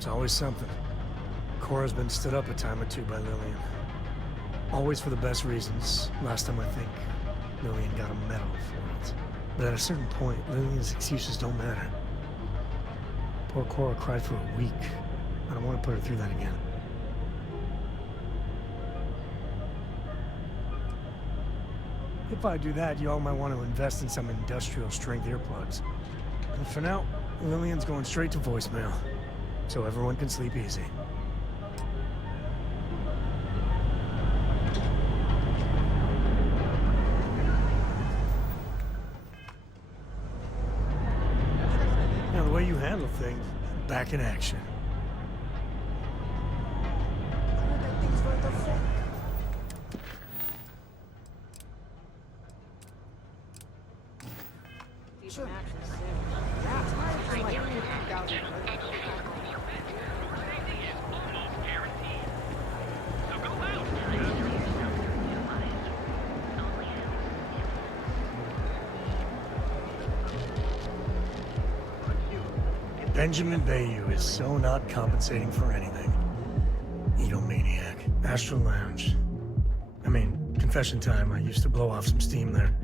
It's always something. Cora's been stood up a time or two by Lillian. Always for the best reasons. Last time I think, Lillian got a medal for it. But at a certain point, Lillian's excuses don't matter. Poor Cora cried for a week. I don't want to put her through that again. If I do that, you all might want to invest in some industrial-strength earplugs. And for now, Lillian's going straight to voicemail, so everyone can sleep easy. Now, the way you handle things, back in action. Benjamin Bayou is so not compensating for anything. Egomaniac. Astral Lounge. I mean, confession time, I used to blow off some steam there.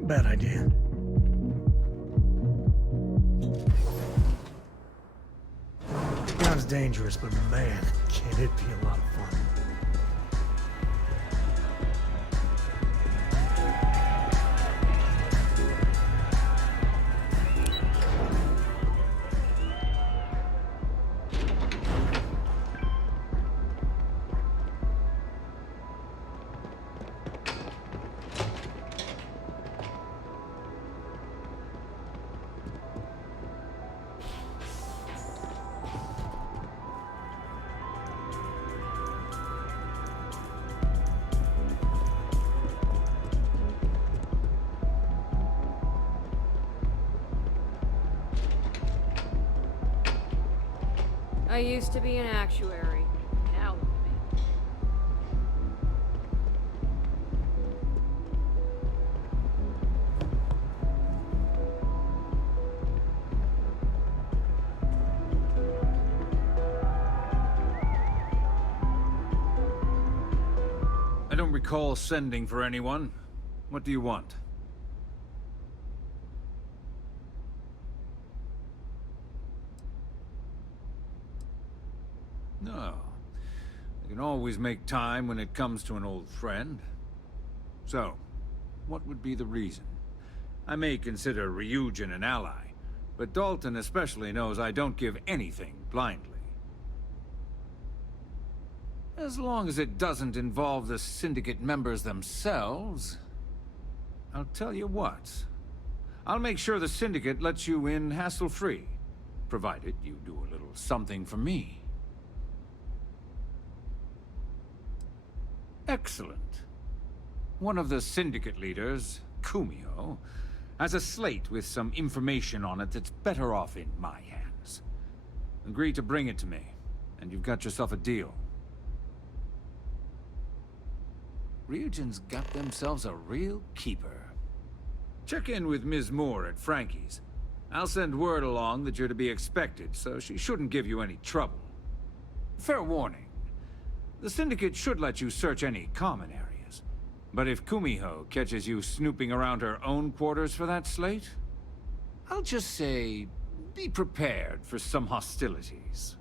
Bad idea. Sounds dangerous, but man, can it be a lot of fun. I used to be an actuary. Now look at me. I don't recall sending for anyone. What do you want? No. I can always make time when it comes to an old friend. So, what would be the reason? I may consider Ryujin an ally, but Dalton especially knows I don't give anything blindly. As long as it doesn't involve the Syndicate members themselves, I'll tell you what. I'll make sure the Syndicate lets you in hassle-free, provided you do a little something for me. Excellent. One of the Syndicate leaders, Kumio, has a slate with some information on it that's better off in my hands. Agree to bring it to me, and you've got yourself a deal. Ryujin's got themselves a real keeper. Check in with Ms. Moore at Frankie's. I'll send word along that you're to be expected, so she shouldn't give you any trouble. Fair warning. The Syndicate should let you search any common areas. But if Kumiho catches you snooping around her own quarters for that slate, I'll just say, be prepared for some hostilities.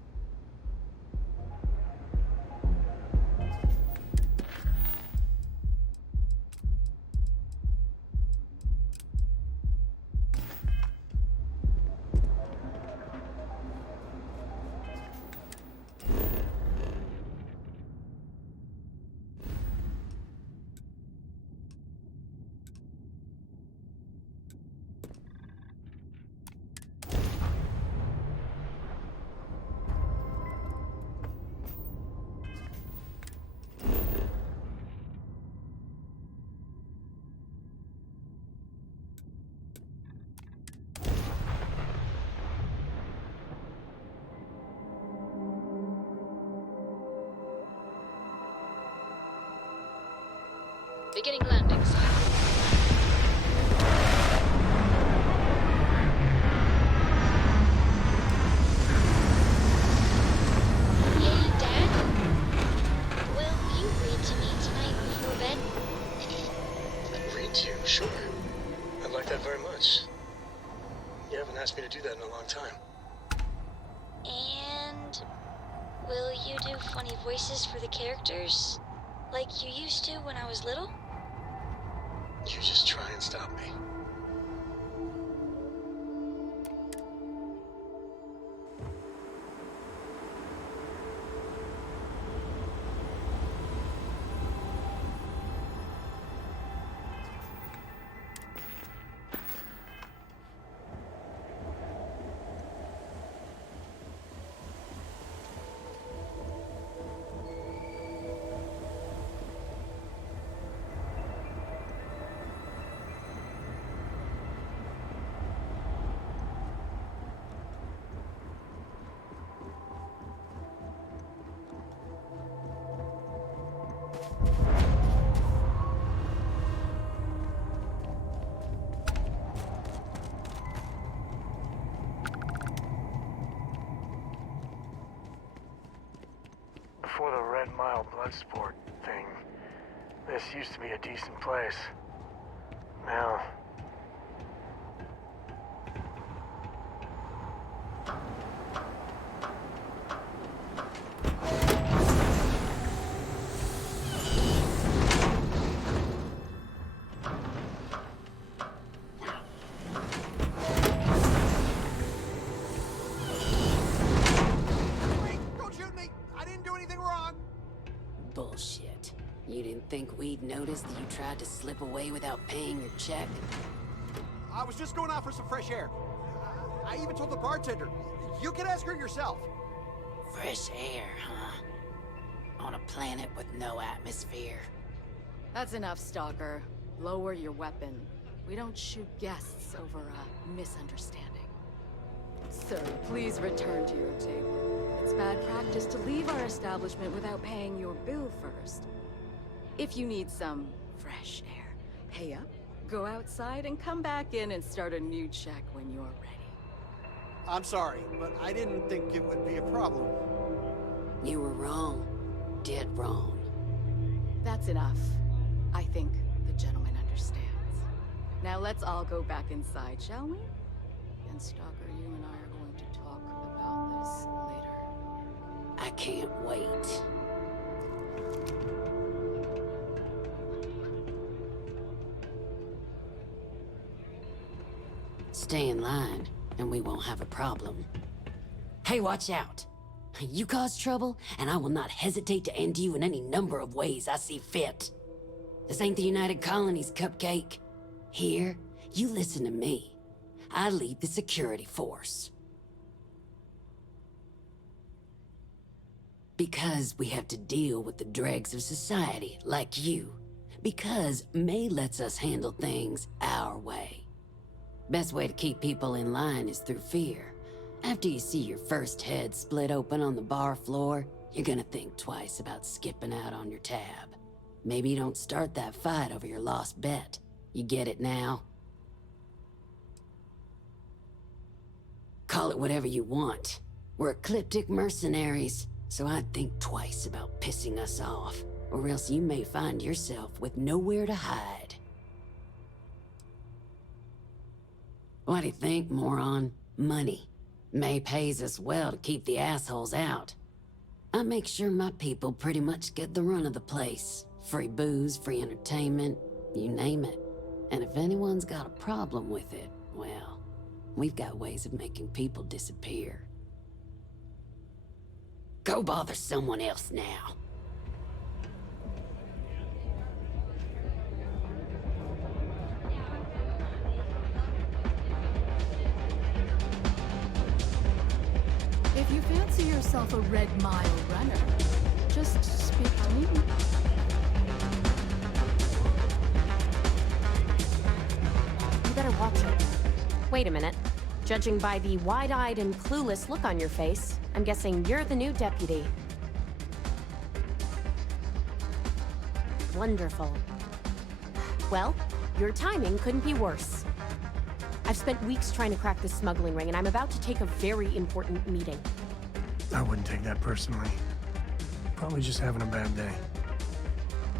Beginning landing zone. you do funny voices for the characters? Like you used to when I was little? You just try and stop me. Before the Red Mile blood sport thing, this used to be a decent place. Now... Bullshit. You didn't think we'd notice that you tried to slip away without paying your check? I was just going out for some fresh air. I even told the bartender. You can ask her yourself. Fresh air, huh? On a planet with no atmosphere. That's enough, Stalker. Lower your weapon. We don't shoot guests over a misunderstanding. Sir, please return to your table. It's bad practice to leave our establishment without paying your bill first. If you need some fresh air, pay up, go outside, and come back in and start a new check when you're ready. I'm sorry, but I didn't think it would be a problem. You were wrong. Dead wrong. That's enough. I think the gentleman understands. Now let's all go back inside, shall we? And Stalker, you and I are going to talk about this later. I can't wait. Stay in line, and we won't have a problem. Hey, watch out! You cause trouble, and I will not hesitate to end you in any number of ways I see fit. This ain't the United Colonies, Cupcake. Here, you listen to me. I lead the security force. Because we have to deal with the dregs of society, like you. Because May lets us handle things our way. Best way to keep people in line is through fear. After you see your first head split open on the bar floor, you're gonna think twice about skipping out on your tab. Maybe you don't start that fight over your lost bet. You get it now? Call it whatever you want. We're ecliptic mercenaries, so I'd think twice about pissing us off, or else you may find yourself with nowhere to hide. What do you think, moron? Money. May pays us well to keep the assholes out. I make sure my people pretty much get the run of the place. Free booze, free entertainment, you name it. And if anyone's got a problem with it, well, we've got ways of making people disappear. Go bother someone else now. If you fancy yourself a Red Mile runner, just speak to me. You better watch it. Wait a minute. Judging by the wide-eyed and clueless look on your face, I'm guessing you're the new deputy. Wonderful. Well, your timing couldn't be worse. I've spent weeks trying to crack this smuggling ring, and I'm about to take a very important meeting. I wouldn't take that personally. Probably just having a bad day.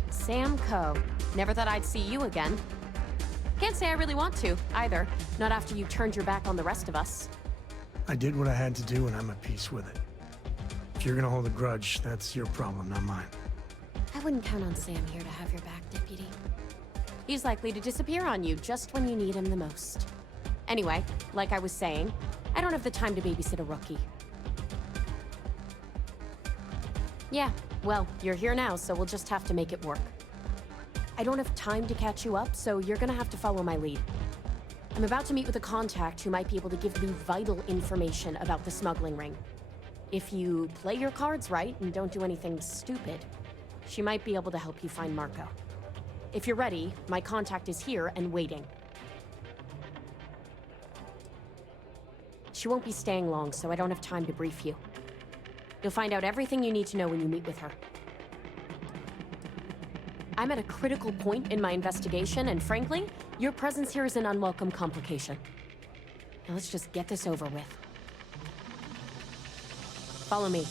Sam Coe. Never thought I'd see you again. Can't say I really want to, either. Not after you turned your back on the rest of us. I did what I had to do and I'm at peace with it. If you're gonna hold a grudge, that's your problem, not mine. I wouldn't count on Sam here to have your back, Deputy. He's likely to disappear on you just when you need him the most. Anyway, like I was saying, I don't have the time to babysit a rookie. Yeah, well, you're here now, so we'll just have to make it work. I don't have time to catch you up, so you're gonna have to follow my lead. I'm about to meet with a contact who might be able to give me vital information about the smuggling ring. If you play your cards right and don't do anything stupid, she might be able to help you find Marco. If you're ready, my contact is here and waiting. She won't be staying long, so I don't have time to brief you. You'll find out everything you need to know when you meet with her. I'm at a critical point in my investigation, and frankly, your presence here is an unwelcome complication. Now let's just get this over with. Follow me.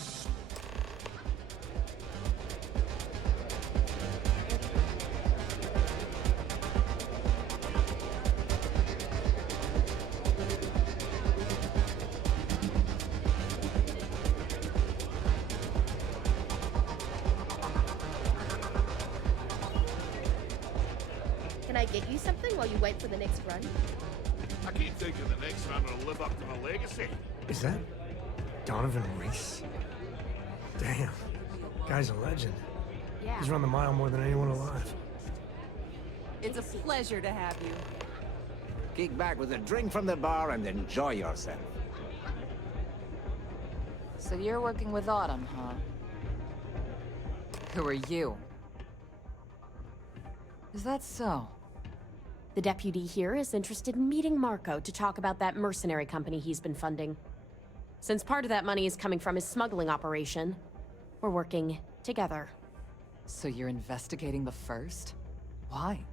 Can I get you something while you wait for the next run? I keep thinking the next run will live up to my legacy. Is that Donovan Reese? Damn, guy's a legend. Yeah. He's run the mile more than anyone alive. It's a pleasure to have you. Kick back with a drink from the bar and enjoy yourself. So you're working with Autumn, huh? Who are you? Is that so? The deputy here is interested in meeting Marco to talk about that mercenary company he's been funding. Since part of that money is coming from his smuggling operation, we're working together. So you're investigating the first? Why?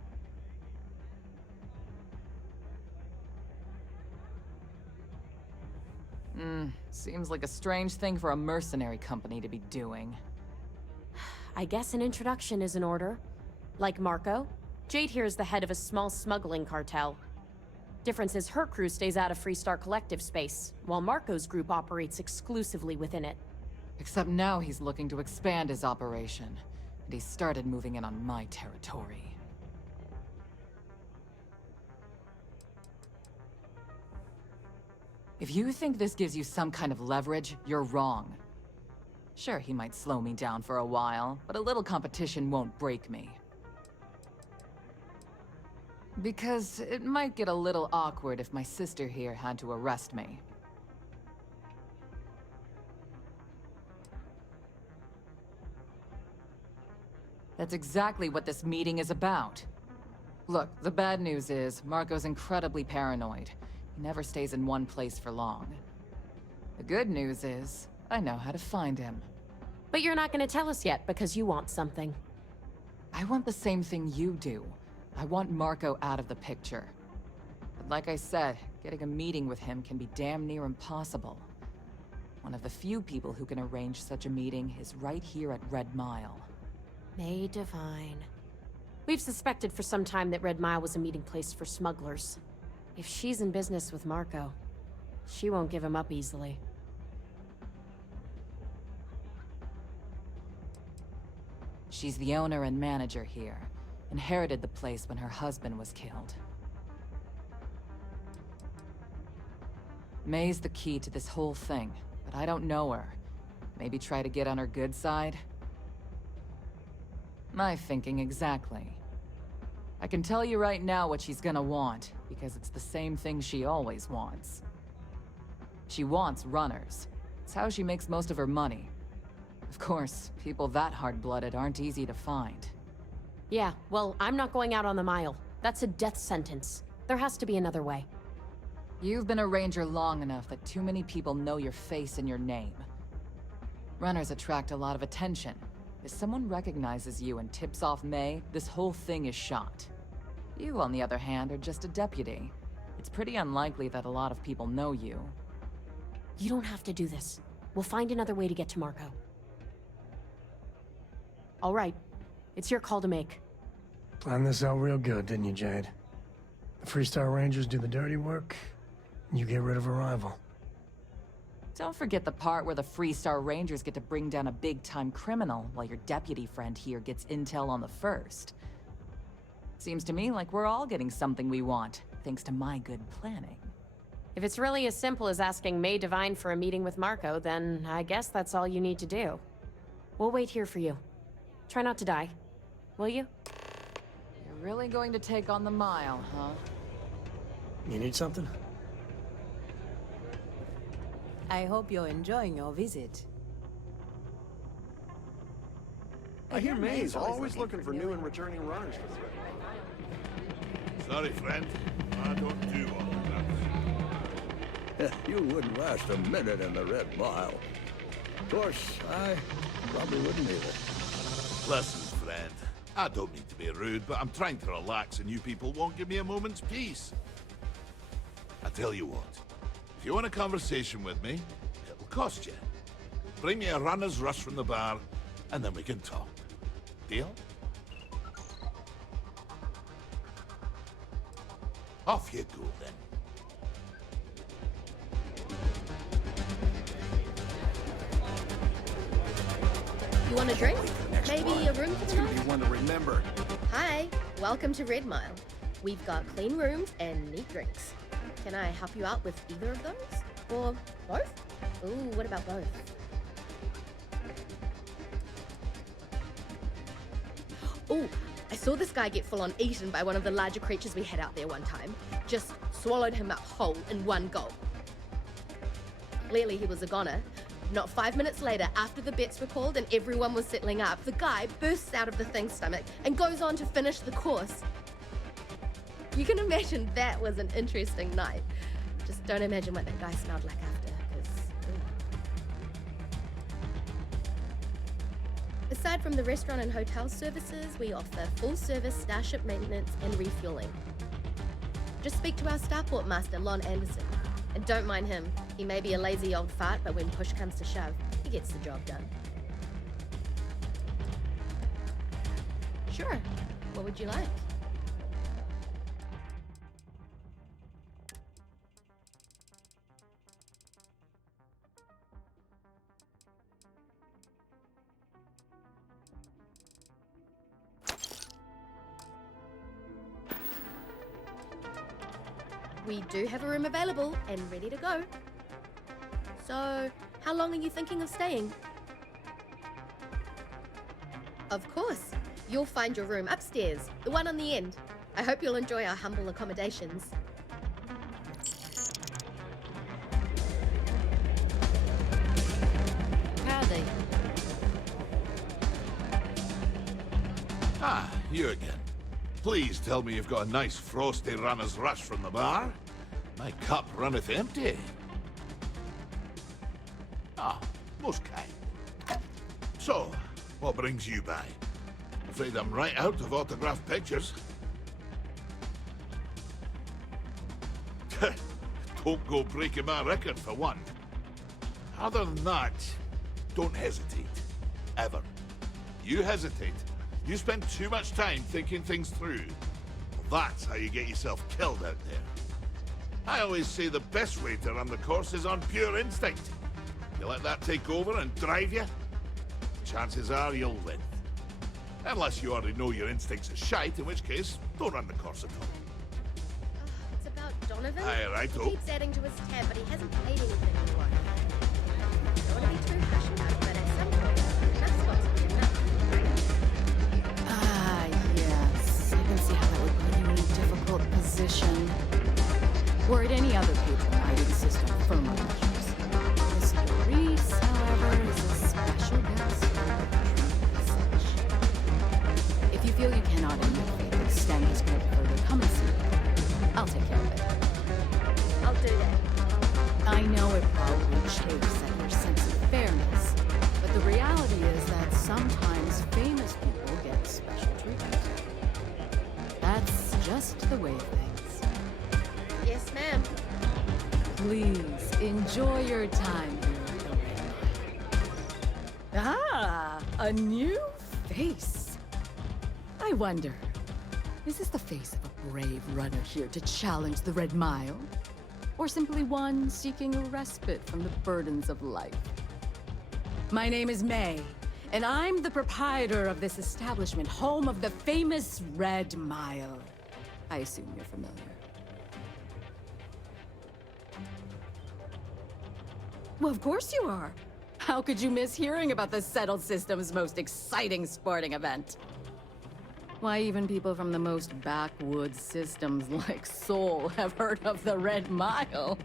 Seems like a strange thing for a mercenary company to be doing. I guess an introduction is in order. Like Marco, Jade here is the head of a small smuggling cartel. Difference is her crew stays out of Freestar Collective space, while Marco's group operates exclusively within it. Except now he's looking to expand his operation, and he started moving in on my territory. If you think this gives you some kind of leverage, you're wrong. Sure, he might slow me down for a while, but a little competition won't break me. Because it might get a little awkward if my sister here had to arrest me. That's exactly what this meeting is about. Look, the bad news is, Marco's incredibly paranoid. He never stays in one place for long. The good news is, I know how to find him. But you're not going to tell us yet because you want something. I want the same thing you do. I want Marco out of the picture. But like I said, getting a meeting with him can be damn near impossible. One of the few people who can arrange such a meeting is right here at Red Mile. May Divine. We've suspected for some time that Red Mile was a meeting place for smugglers. If she's in business with Marco, she won't give him up easily. She's the owner and manager here. Inherited the place when her husband was killed. May's the key to this whole thing, but I don't know her. Maybe try to get on her good side? My thinking exactly. I can tell you right now what she's gonna want, because it's the same thing she always wants. She wants runners. It's how she makes most of her money. Of course, people that hard-blooded aren't easy to find. Yeah, well, I'm not going out on the mile. That's a death sentence. There has to be another way. You've been a ranger long enough that too many people know your face and your name. Runners attract a lot of attention. If someone recognizes you and tips off May, this whole thing is shot. You, on the other hand, are just a deputy. It's pretty unlikely that a lot of people know you. You don't have to do this. We'll find another way to get to Marco. All right. It's your call to make. Planned this out real good, didn't you, Jade? The Freestar Rangers do the dirty work, and you get rid of a rival. Don't forget the part where the Freestar Rangers get to bring down a big-time criminal while your deputy friend here gets intel on the first. Seems to me like we're all getting something we want, thanks to my good planning. If it's really as simple as asking May Divine for a meeting with Marco, then I guess that's all you need to do. We'll wait here for you. Try not to die. Will you? You're really going to take on the mile, huh? You need something? I hope you're enjoying your visit. I hear May's always looking for new and returning runners for the Red. Sorry, friend. I don't do autographs. You wouldn't last a minute in the Red Mile. Of course, I probably wouldn't either. Listen, friend. I don't mean to be rude, but I'm trying to relax and you people won't give me a moment's peace. I tell you what. If you want a conversation with me, it'll cost you. Bring me a runner's rush from the bar, and then we can talk. Deal? Off you go, then. You want a drink? Maybe a room for It's the gonna be night? one to remember. Hi, welcome to Red Mile. We've got clean rooms and neat drinks. Can I help you out with either of those? Or both? Ooh, what about both? Ooh, I saw this guy get full-on eaten by one of the larger creatures we had out there one time. Just swallowed him up whole in one gulp. Clearly he was a goner. Not 5 minutes later, after the bets were called and everyone was settling up, the guy bursts out of the thing's stomach and goes on to finish the course. You can imagine that was an interesting night. Just don't imagine what that guy smelled like after, 'cause, aside from the restaurant and hotel services, we offer full-service starship maintenance and refueling. Just speak to our starport master, Lon Anderson. And don't mind him. He may be a lazy old fart, but when push comes to shove, he gets the job done. Sure. What would you like? We do have a room available and ready to go. So, how long are you thinking of staying? Of course. You'll find your room upstairs, the one on the end. I hope you'll enjoy our humble accommodations. Howdy. Ah, you again. Please tell me you've got a nice frosty runner's rush from the bar. My cup runneth empty. Ah, most kind. So, what brings you by? Afraid I'm right out of autographed pictures. Don't go breaking my record for one. Other than that, don't hesitate. Ever. You hesitate, you spend too much time thinking things through. Well, that's how you get yourself killed out there. I always say the best way to run the course is on pure instinct. You let that take over and drive you, chances are you'll win. Unless you already know your instincts are shite, in which case, don't run the course at all. It's about Donovan. Aye, righto. He keeps adding to his tab, but he hasn't paid anything in a while. Don't want to be too hushy about it, but at some point, that's got to be enough. Ah, yes. I can see how that would put you in a difficult position. Were it any other patron, I'd insist on firmer measures. Mr. Reese, however, is a special guest. If you feel you cannot in your faith extend his grip further, come and see me. I'll take care of it. I'll do that. I know it probably chafes at your sense of fairness, but the reality is that sometimes famous people get special treatment. That's just the way of things. Yes, ma'am. Please, enjoy your time here at the Red Mile. Ah, a new face. I wonder, is this the face of a brave runner here to challenge the Red Mile? or simply one seeking a respite from the burdens of life. My name is May, and I'm the proprietor of this establishment, home of the famous Red Mile. I assume you're familiar. Well, of course you are. How could you miss hearing about the Settled System's most exciting sporting event? Why, even people from the most backwoods systems like Sol have heard of the Red Mile.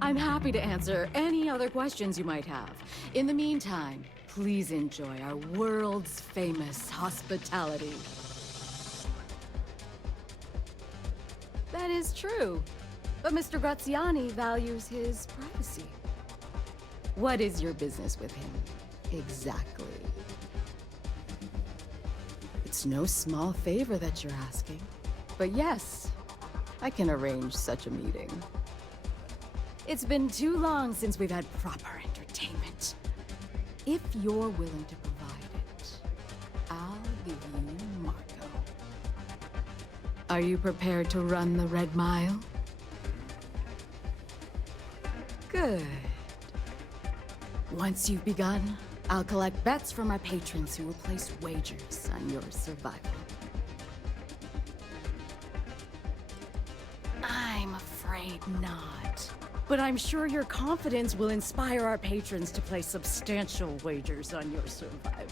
I'm happy to answer any other questions you might have. In the meantime, please enjoy our world's famous hospitality. That is true, but Mr. Graziani values his privacy. What is your business with him, exactly? It's no small favor that you're asking, but yes, I can arrange such a meeting. It's been too long since we've had proper entertainment. If you're willing to provide it, I'll give you Marco. Are you prepared to run the Red Mile? Good. Once you've begun, I'll collect bets from my patrons who will place wagers on your survival. I'm afraid not. But I'm sure your confidence will inspire our patrons to place substantial wagers on your survival.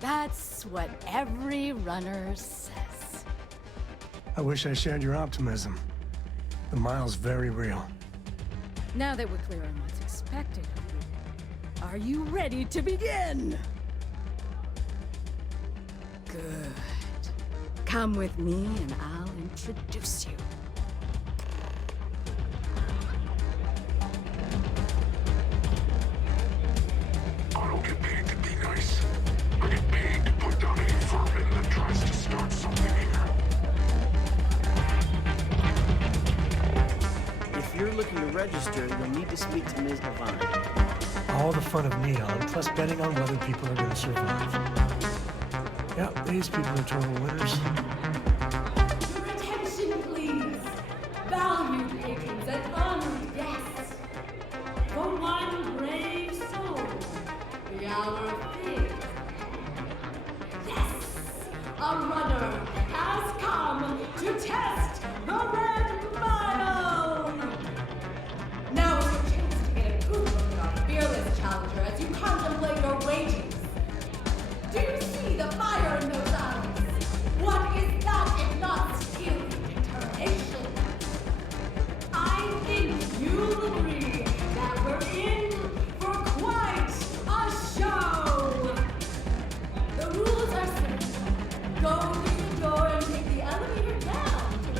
That's what every runner says. I wish I shared your optimism. The mile's very real. Now that we're clear on what's expected of you, are you ready to begin? Good. Come with me and I'll introduce you. I don't get paid to be nice. I get paid to put down any vermin that tries to start something here. If you're looking to register, you'll need to speak to Ms. Devine. All the fun of Neon, plus betting on whether people are going to survive. Yep, these people are total winners. Your attention, please. Valued patrons and honored guests. For one brave soul, the hour of fate. Yes, a runner has come to test the Red Mile. Now is your chance to get a good look at our fearless challenger as you contemplate your ratings. Do you see the fire in those eyes? What is that if not skill and determination? I think you'll agree that we're in for quite a show. The rules are simple. Go through the door and take the elevator down to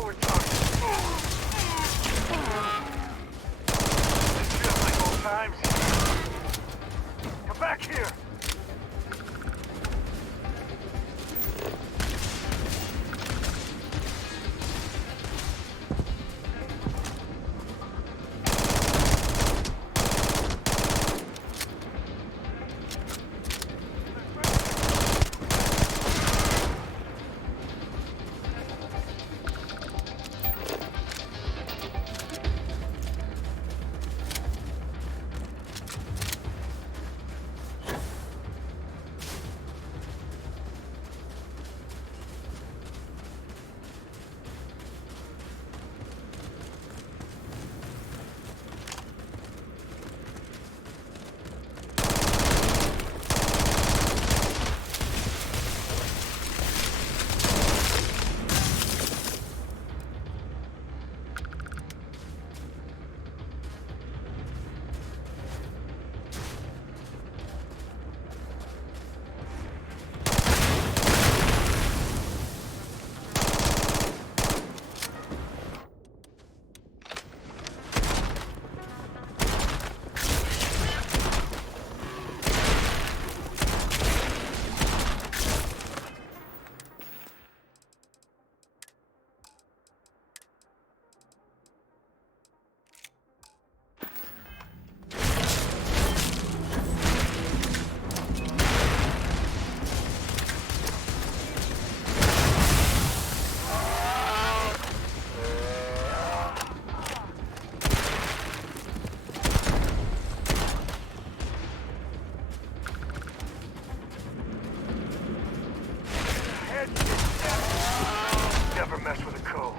Now we're talking. This feels like old times. Come back here. Never mess with a co.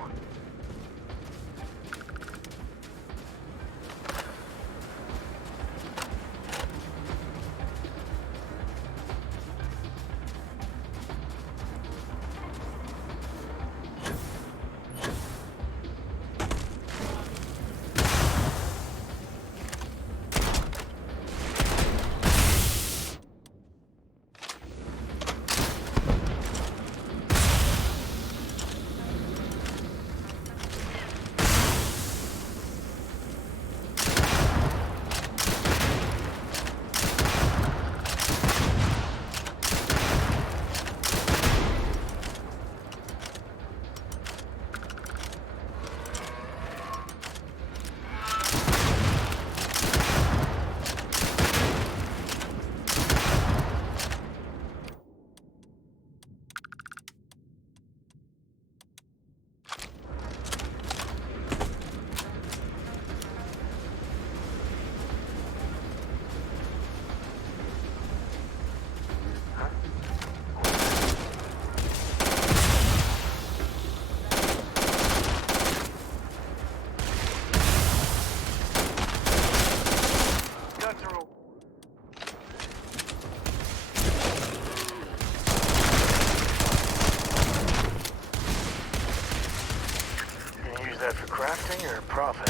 That for crafting or profit?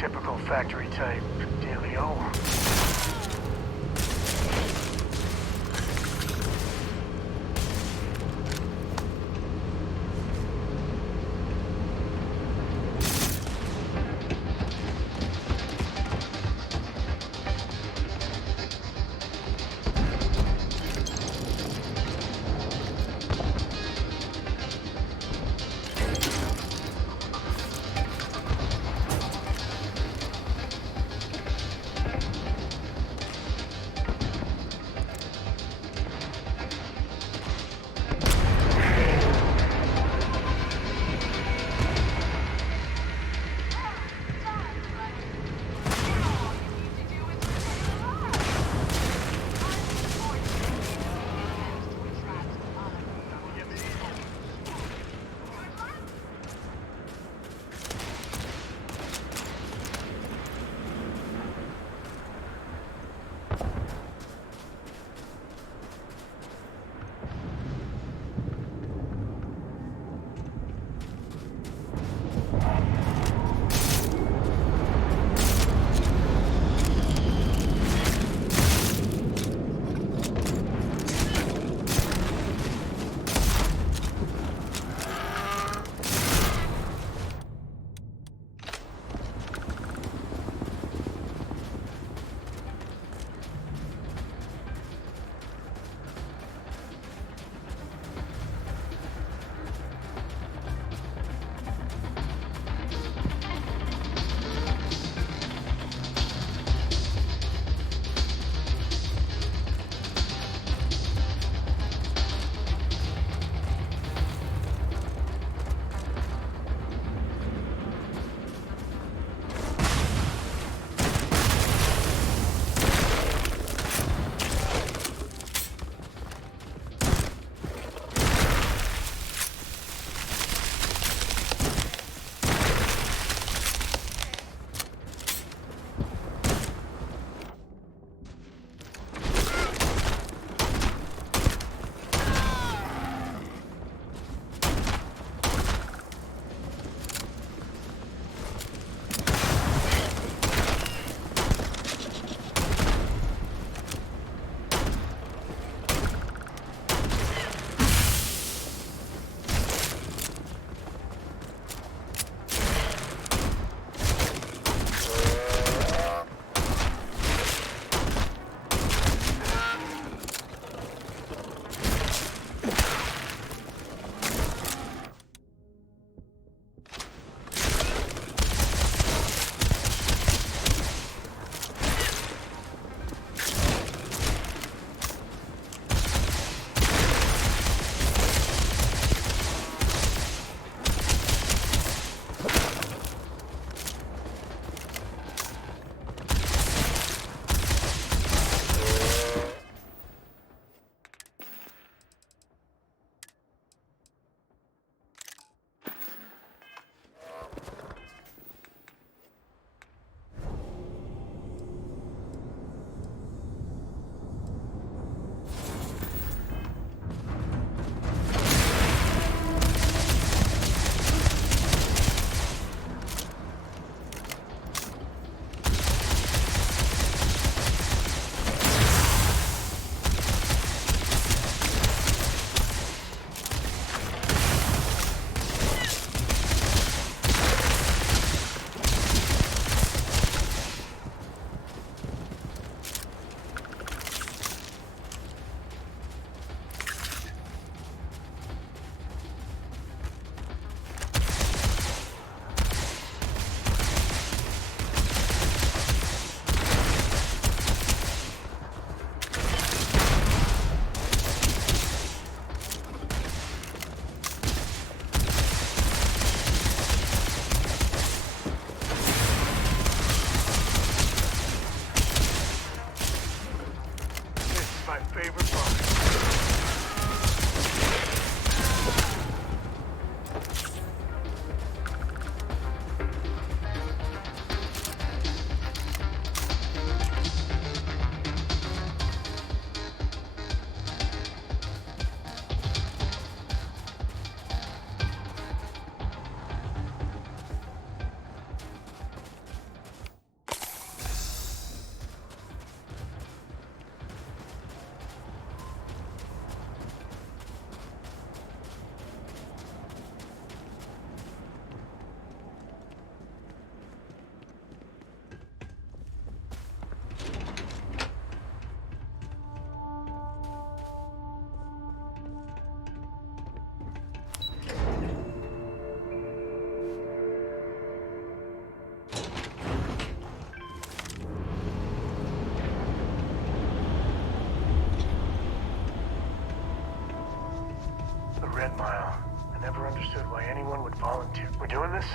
Typical factory type dealio.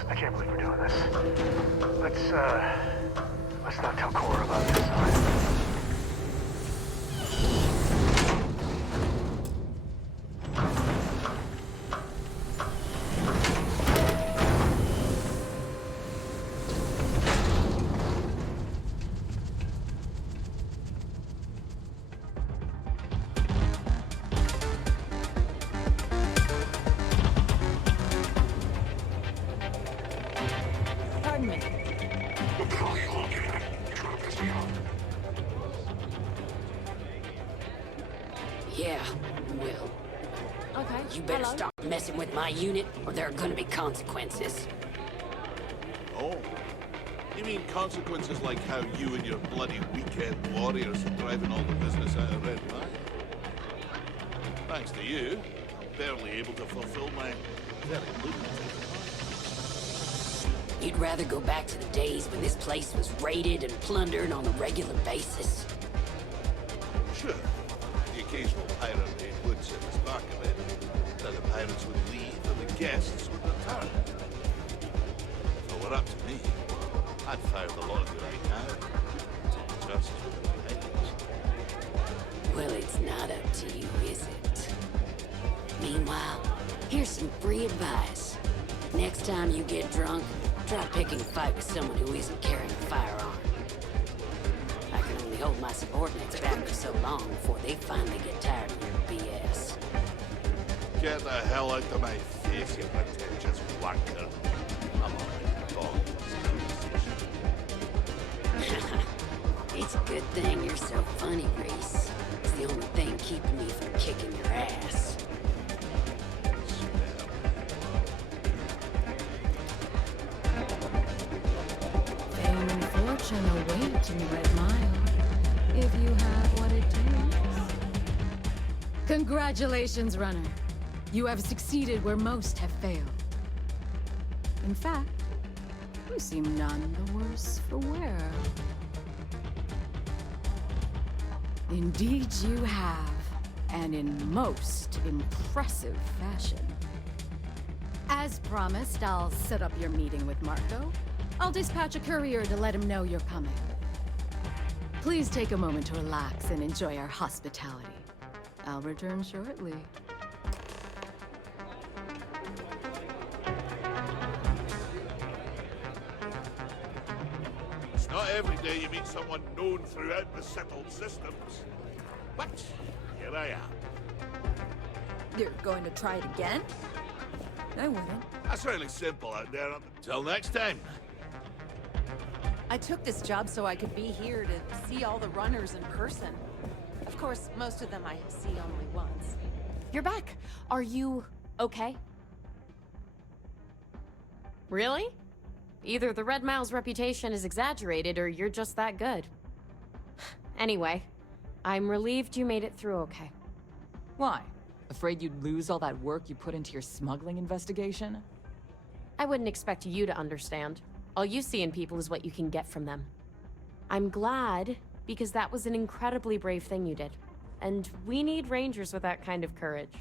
I can't believe we're doing this. Let's not tell Cora about this, alright? Pardon me. Yeah, well. Okay. You better hello? stop messing with my unit, or there are gonna be consequences. Oh. You mean consequences like how you and your bloody weekend warriors are driving all the business out of Red Mine? Thanks to you, I'm barely able to fulfill my very lucrative. You'd rather go back to the days when this place was raided and plundered on a regular basis? Sure, the occasional pirate raid would set us back a bit. Then the pirates would leave and the guests would return. If it were up to me, I'd fire the lot of you right now. Take chances with the pirates. Well, it's not up to you, is it? Meanwhile, here's some free advice. Next time you get drunk, try picking a fight with someone who isn't carrying a firearm. I can only hold my subordinates back for so long before they finally get tired of your BS. Get the hell out of my face, you pretentious wanker. I'm already gone. It's a good thing you're so funny, Reese. It's the only thing keeping me from kicking your ass. Fame and fortune await in Red Mile, if you have what it takes. Congratulations, runner. You have succeeded where most have failed. In fact, you seem none the worse for wear. Indeed you have, and in most impressive fashion. As promised, I'll set up your meeting with Marco. I'll dispatch a courier to let him know you're coming. Please take a moment to relax and enjoy our hospitality. I'll return shortly. It's not every day you meet someone known throughout the settled systems. But here I am. You're going to try it again? I wouldn't. That's really simple out there. Until next time. I took this job so I could be here to see all the runners in person. Of course, most of them I see only once. You're back. Are you okay? Really? Either the Red Mile's reputation is exaggerated or you're just that good. Anyway, I'm relieved you made it through okay. Why? Afraid you'd lose all that work you put into your smuggling investigation? I wouldn't expect you to understand. All you see in people is what you can get from them. I'm glad, because that was an incredibly brave thing you did. And we need rangers with that kind of courage.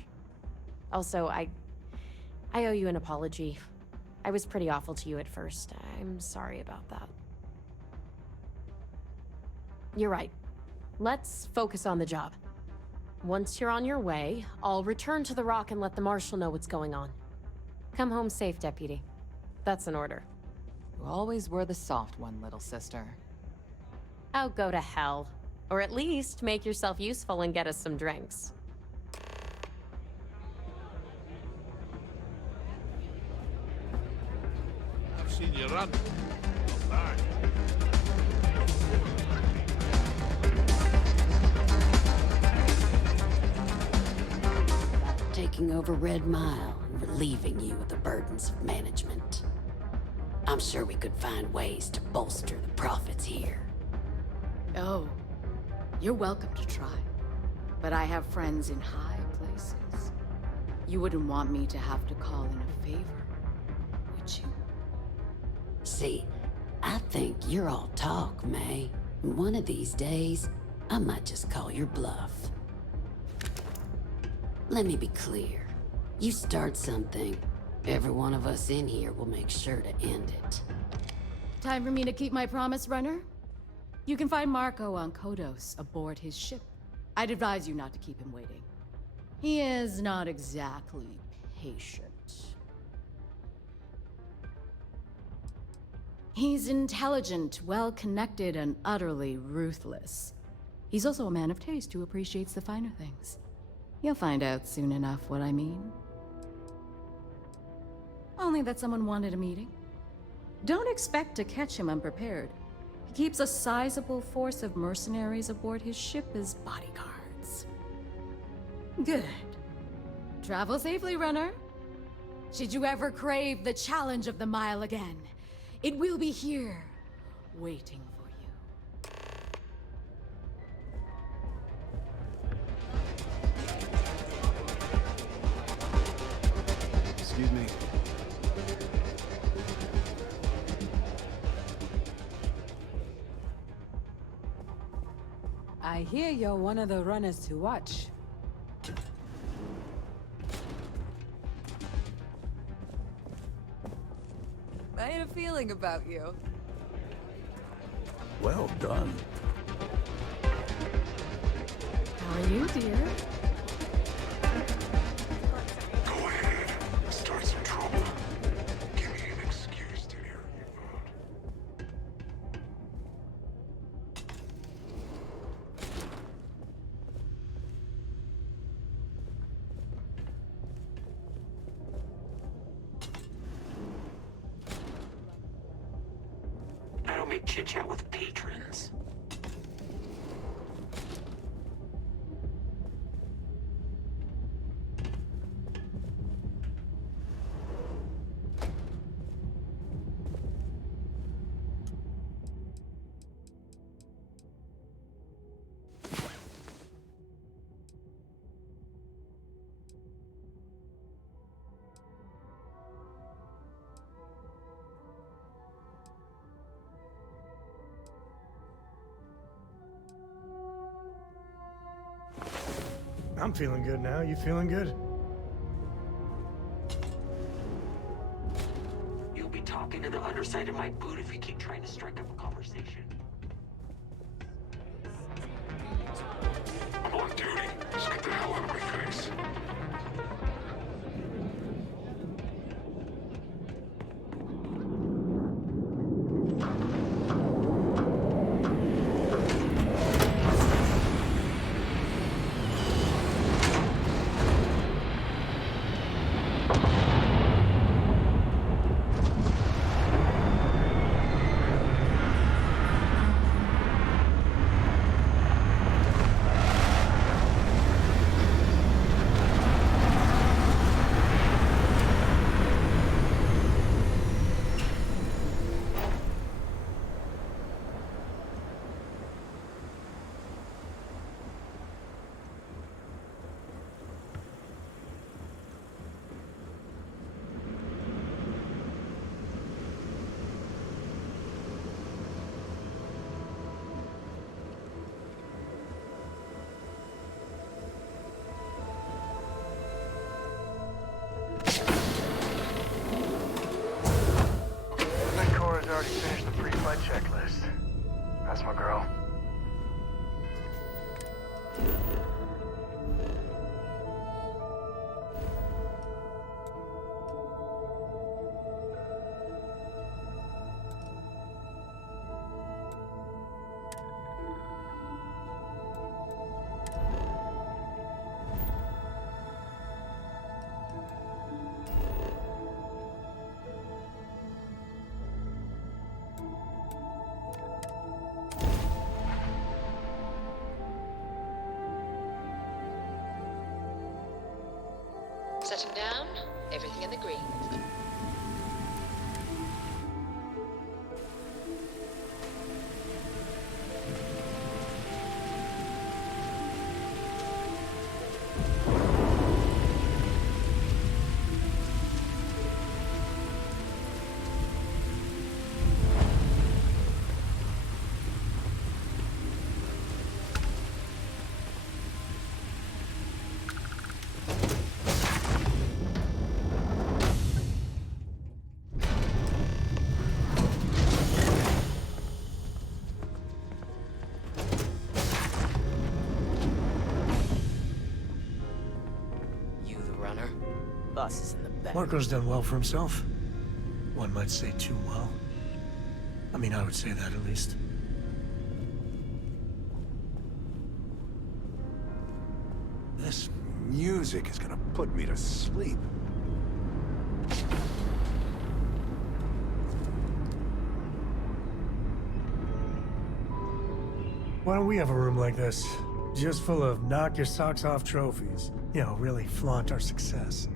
Also, I owe you an apology. I was pretty awful to you at first. I'm sorry about that. You're right. Let's focus on the job. Once you're on your way, I'll return to the Rock and let the Marshal know what's going on. Come home safe, Deputy. That's an order. You always were the soft one, little sister. Oh, go to hell. Or at least make yourself useful and get us some drinks. I've seen you run. Not bad. Taking over Red Mile and relieving you of the burdens of management. I'm sure we could find ways to bolster the profits here. Oh, you're welcome to try. But I have friends in high places. You wouldn't want me to have to call in a favor, would you? See, I think you're all talk, May. And one of these days, I might just call your bluff. Let me be clear. You start something, Every one of us in here will make sure to end it. Time for me to keep my promise, runner? You can find Marco on Kodos aboard his ship. I'd advise you not to keep him waiting. He is not exactly patient. He's intelligent, well-connected, and utterly ruthless. He's also a man of taste who appreciates the finer things. You'll find out soon enough what I mean. Only that someone wanted a meeting. Don't expect to catch him unprepared. He keeps a sizable force of mercenaries aboard his ship as bodyguards. Good. Travel safely, runner. Should you ever crave the challenge of the mile again, it will be here, waiting for you. Excuse me. I hear you're one of the runners to watch. I had a feeling about you. Well done. How are you, dear? Go ahead. Start some trouble. Give me an excuse to air you out. I don't make chit-chat with patrons. I'm feeling good now. You feeling good? You'll be talking to the underside of my boot if you keep trying to strike up a conversation. I'm on duty. Just get the hell out of my face. Cora's already finished the pre-flight checklist. That's my girl. Setting down, everything in the green. boss is in the back. Marco's done well for himself. One might say too well. I mean, I would say that at least. This music is gonna put me to sleep. Why don't we have a room like this? Just full of knock your socks off trophies. You know, really flaunt our success.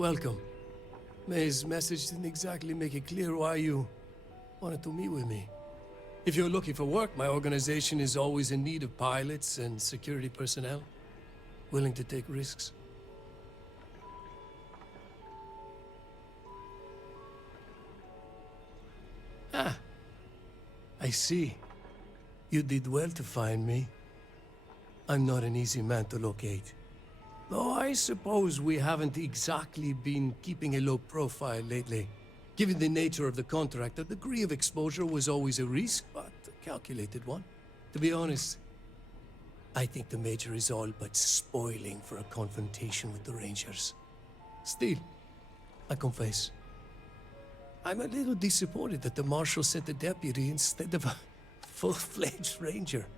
Welcome. May's message didn't exactly make it clear why you wanted to meet with me. If you're looking for work, my organization is always in need of pilots and security personnel, willing to take risks. Ah, I see. You did well to find me. I'm not an easy man to locate. Though I suppose we haven't exactly been keeping a low profile lately. Given the nature of the contract, a degree of exposure was always a risk, but a calculated one. To be honest, I think the Major is all but spoiling for a confrontation with the Rangers. Still, I confess, I'm a little disappointed that the Marshal sent a deputy instead of a full-fledged Ranger.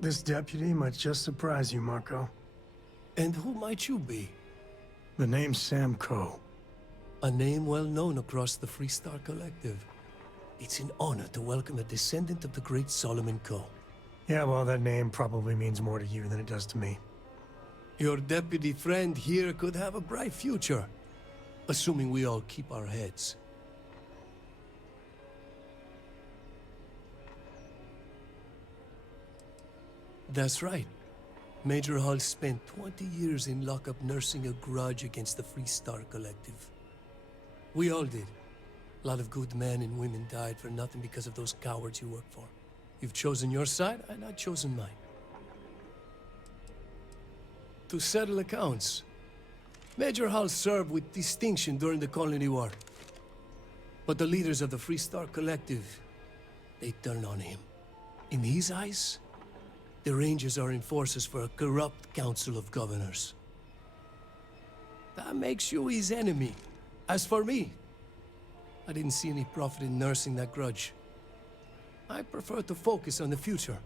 This deputy might just surprise you, Marco. And who might you be? The name's Sam Coe. A name well known across the Freestar Collective. It's an honor to welcome a descendant of the great Solomon Coe. Yeah, well, that name probably means more to you than it does to me. Your deputy friend here could have a bright future, assuming we all keep our heads. That's right. Major Hull spent 20 years in lockup nursing a grudge against the Freestar Collective. We all did. A lot of good men and women died for nothing because of those cowards you work for. You've chosen your side, and I've chosen mine. To settle accounts, Major Hull served with distinction during the Colony War. But the leaders of the Freestar Collective, they turned on him. In his eyes, the Rangers are enforcers for a corrupt Council of Governors. That makes you his enemy. As for me, I didn't see any profit in nursing that grudge. I prefer to focus on the future.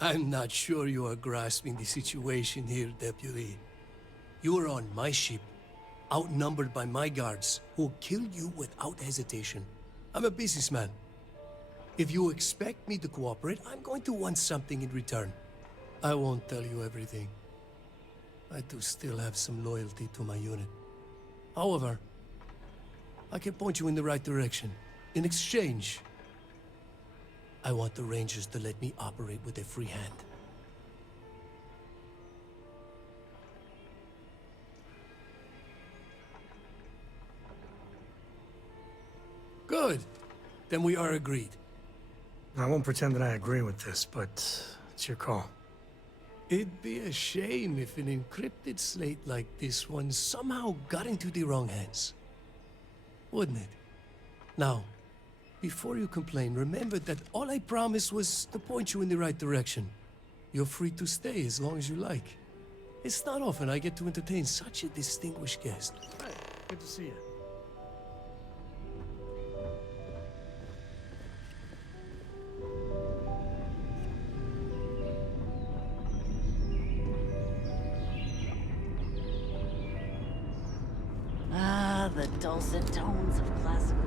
I'm not sure you are grasping the situation here, Deputy. You are on my ship, outnumbered by my guards, who'll kill you without hesitation. I'm a businessman. If you expect me to cooperate, I'm going to want something in return. I won't tell you everything. I do still have some loyalty to my unit. However, I can point you in the right direction. In exchange, I want the Rangers to let me operate with a free hand. Good. Then we are agreed. I won't pretend that I agree with this, but it's your call. It'd be a shame if an encrypted slate like this one somehow got into the wrong hands. Wouldn't it? Now, before you complain, remember that all I promised was to point you in the right direction. You're free to stay as long as you like. It's not often I get to entertain such a distinguished guest. Hey, good to see you. Ah, the dulcet tones of classical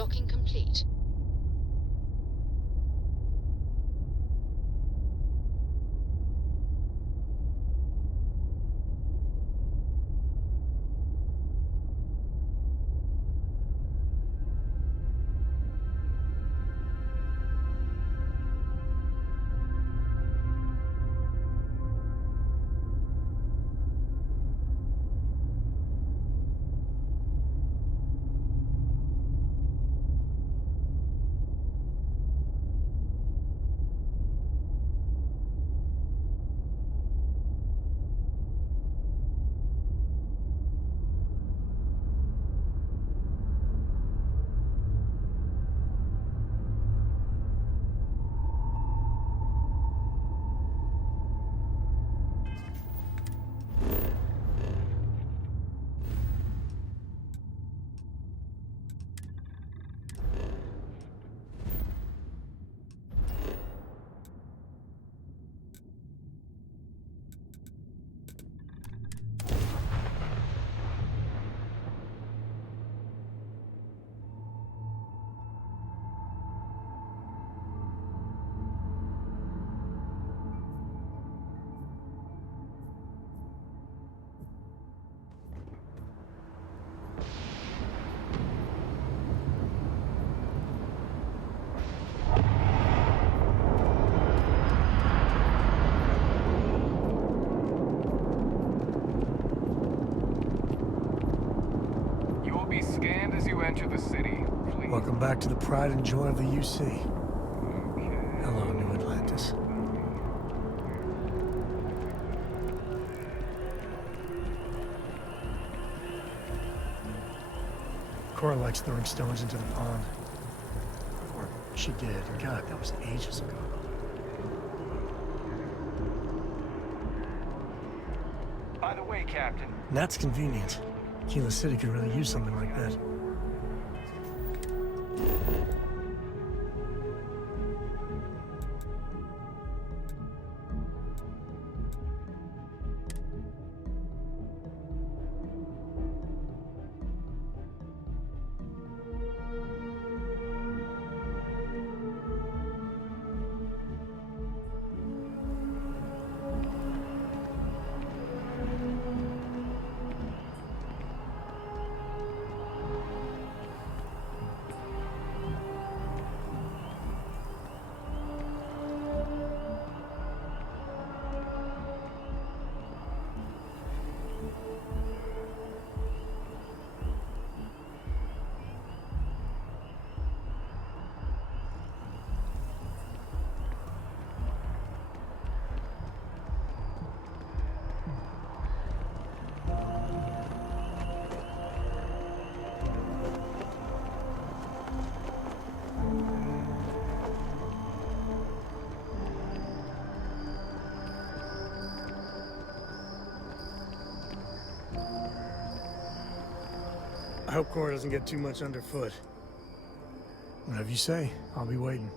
Docking complete. Enter the city, please. Welcome back to the pride and joy of the UC. Hello, New Atlantis. Cora likes throwing stones into the pond. Or she did. God, that was ages ago. By the way, Captain. That's convenient. Keyless City could really use something like that. I hope Cora doesn't get too much underfoot. Whatever you say, I'll be waiting.